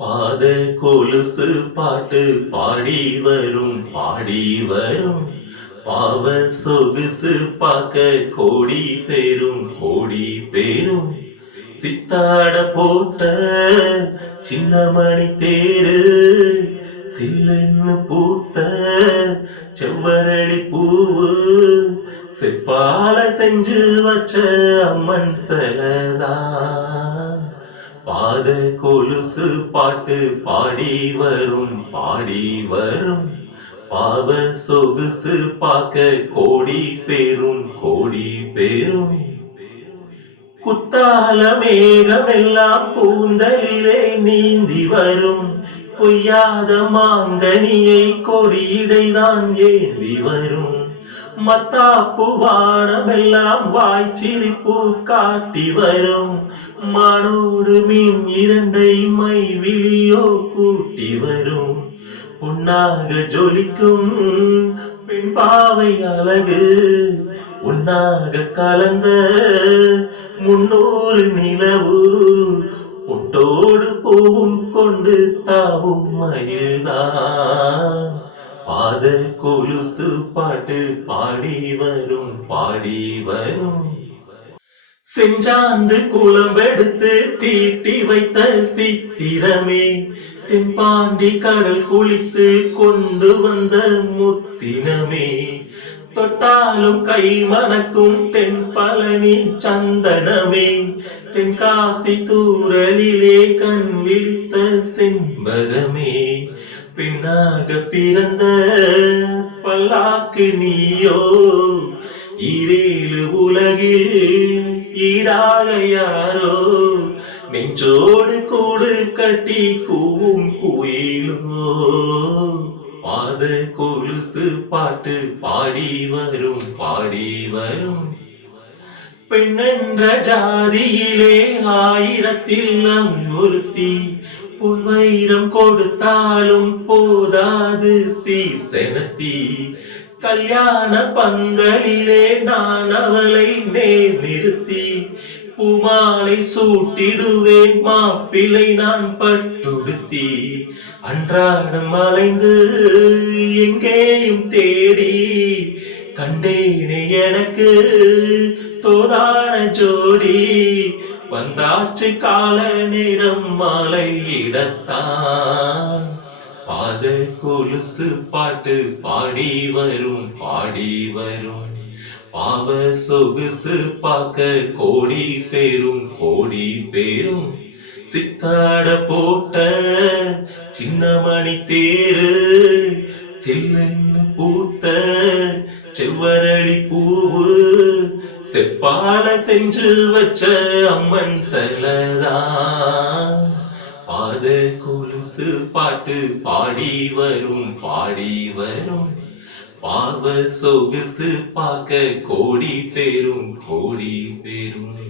பாத கொலுசு பாட்டு பாடி வரும் பாடி வரும். பாவ சொகுசு பார்க்க கோடி பெரும் கோடி பெரும். சித்தாட போட்ட சின்னமணி தேரு சில்லன்னு பூத்த செவ்வரடி பூவு. செப்பால செஞ்சு வச்ச அம்மன் சிலதா பாத கொலுசு பாட்டு பாடி வரும் பாடி வரும். பாவ சொகுசு பார்க்க கோடி பேரும் கோடி பேரும். குத்தால மேகமெல்லாம் கூந்தலிலே நீந்தி வரும். கொய்யாத மாங்கனியை கொடியிடைதான் ஏந்தி வரும். மத்தாப்பு வானமெல்லாம் வாய்ச்சிரிப்பு காட்டி வரும். மானோடு மீன் இரண்டை மை விழியோ கூட்டி வரும். உன்னாக ஜொலிக்கும் பெண் பாவை அழகு உன்னாக கலந்த முன்னூறு நிலவு. பொட்டோடு பூவும் கொண்டு தாவும் மயில்தான். பாத கொலுசு பாட்டு பாடி வரும் பாடி வரும். செஞ்சாந்து குளம்பெடுத்து தீட்டி வைத்த சித்திரமே தென்பாண்டி கடல் குளித்து கொண்டு வந்த முத்தினமே. தொட்டாலும் கை மணக்கும் தென் பழனி சந்தனமே தென்காசி தூரலிலே கண் விழித்த செம்பகமே பெண்ணாக பிறந்த பல்லாக்கு நீயோ? இரேழு உலகில் ஈடாக யாரோ? நெஞ்சோடு கூடு கட்டி கூவும் குயிலோ? பாத கொலுசு பாட்டு பாடி வரும் பாடி வரும். பெண்ணென்ற ஜாதியிலே ஆயிரத்தில் நம் ஒருத்தி உன் வைரம் கொடுத்தாலும் போதாது. சீர் சீசனத்தி கல்யாண பந்தலிலே நான் அவளை நேர் நிறுத்தி பூமாலை சூட்டிடுவேன் மாப்பிளை நான் பட்டுடுத்தி. அன்றாடம் அலைந்து எங்கேயும் தேடி கண்டேனே எனக்கு தோதான ஜோடி. வந்தாச்சு கால நேரம் மாலை இடத்தான். பாத கொலுசு பாட்டு பாடி வரும் பாடி வரும். பாவ சொகுசு பார்க்க கோடி பேரும் கோடி பேரும். சித்தாட போட்ட சின்னமணி தேரு சில்லென்னு பூத்த செவ்வரளி பூவு செப்பால செஞ்சு வச்ச அம்மன் செலதா? பாத கொலுசு பாட்டு பாடி வரும் பாடி வரும். பாவ சொகுசு பார்க்க கோடி பேரும் கோடி பேரும்.